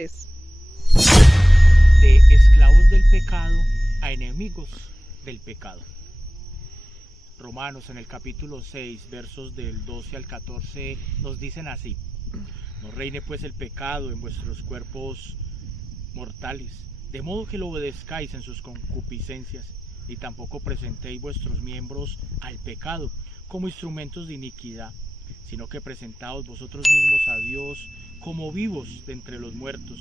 es. De esclavos del pecado a enemigos del pecado. Romanos en el capítulo 6, versos del 12 al 14 nos dicen así: no reine pues el pecado en vuestros cuerpos mortales, de modo que lo obedezcáis en sus concupiscencias, y tampoco presentéis vuestros miembros al pecado como instrumentos de iniquidad, sino que presentaos vosotros mismos a Dios como vivos de entre los muertos,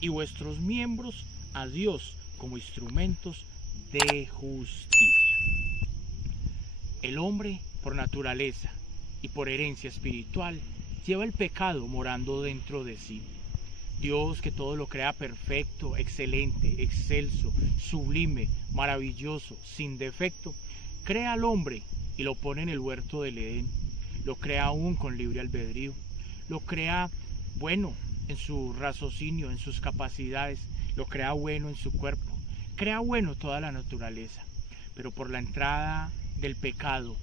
y vuestros miembros a Dios como instrumentos de justicia. El hombre, por naturaleza y por herencia espiritual, lleva el pecado morando dentro de sí. Dios, que todo lo crea perfecto, excelente, excelso, sublime, maravilloso, sin defecto, crea al hombre y lo pone en el huerto del Edén. Lo crea aún con libre albedrío. Lo crea bueno en su raciocinio, en sus capacidades. Lo crea bueno en su cuerpo. Crea bueno toda la naturaleza. Pero por la entrada del pecado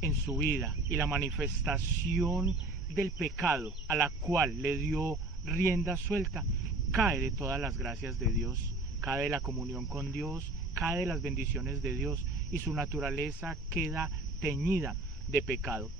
en su vida y la manifestación del pecado a la cual le dio rienda suelta, cae de todas las gracias de Dios, cae de la comunión con Dios, cae de las bendiciones de Dios, y su naturaleza queda teñida de pecado.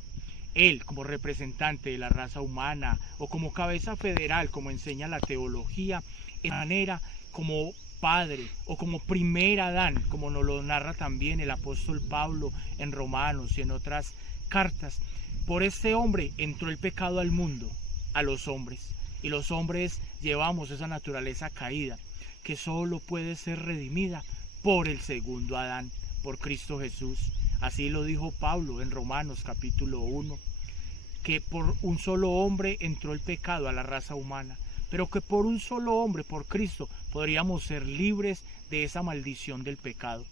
Él, como representante de la raza humana o como cabeza federal, como enseña la teología, en manera como padre o como primer Adán, como nos lo narra también el apóstol Pablo en Romanos y en otras cartas, por este hombre entró el pecado al mundo, a los hombres, y los hombres llevamos esa naturaleza caída que solo puede ser redimida por el segundo Adán, por Cristo Jesús. Así lo dijo Pablo en Romanos capítulo 1, que por un solo hombre entró el pecado a la raza humana, pero que por un solo hombre, por Cristo, podríamos ser libres de esa maldición del pecado.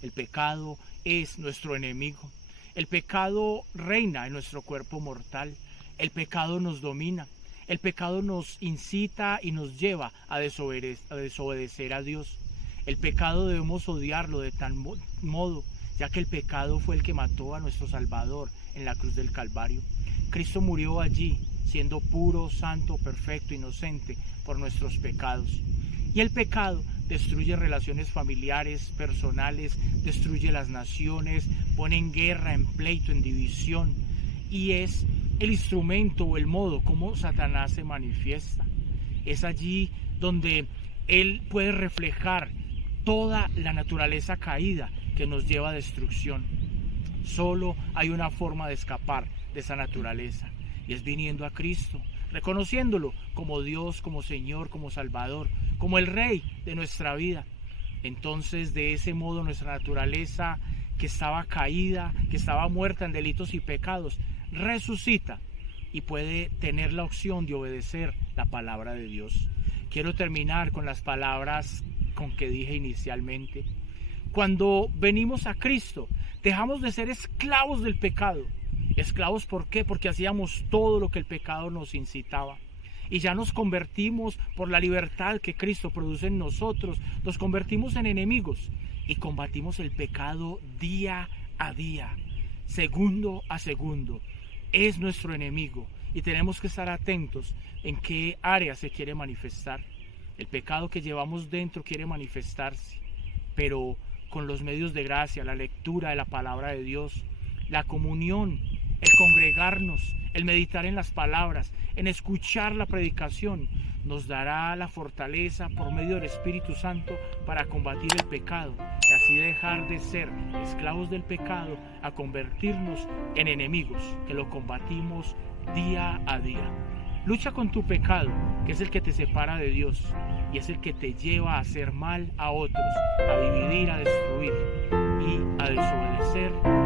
El pecado es nuestro enemigo. El pecado reina en nuestro cuerpo mortal. El pecado nos domina. El pecado nos incita y nos lleva a desobedecer a Dios. El pecado debemos odiarlo de tal modo, ya que el pecado fue el que mató a nuestro Salvador en la cruz del Calvario. Cristo murió allí, siendo puro, santo, perfecto, inocente, por nuestros pecados. Y el pecado destruye relaciones familiares, personales, destruye las naciones, pone en guerra, en pleito, en división, y es el instrumento o el modo como Satanás se manifiesta. Es allí donde él puede reflejar toda la naturaleza caída que nos lleva a destrucción. Solo hay una forma de escapar de esa naturaleza, y es viniendo a Cristo, reconociéndolo como Dios, como Señor, como Salvador, como el Rey de nuestra vida. Entonces, de ese modo, nuestra naturaleza que estaba caída, que estaba muerta en delitos y pecados, resucita y puede tener la opción de obedecer la palabra de Dios. Quiero terminar con las palabras con que dije inicialmente. Cuando venimos a Cristo, dejamos de ser esclavos del pecado. ¿Esclavos por qué? Porque hacíamos todo lo que el pecado nos incitaba. Y ya nos convertimos, por la libertad que Cristo produce en nosotros, nos convertimos en enemigos y combatimos el pecado día a día, segundo a segundo. Es nuestro enemigo y tenemos que estar atentos en qué área se quiere manifestar. El pecado que llevamos dentro quiere manifestarse, pero con los medios de gracia, la lectura de la palabra de Dios, la comunión, el congregarnos, el meditar en las palabras, en escuchar la predicación, nos dará la fortaleza por medio del Espíritu Santo para combatir el pecado y así dejar de ser esclavos del pecado a convertirnos en enemigos que lo combatimos día a día. Lucha con tu pecado, que es el que te separa de Dios y es el que te lleva a hacer mal a otros, a dividir, a destruir y a desobedecer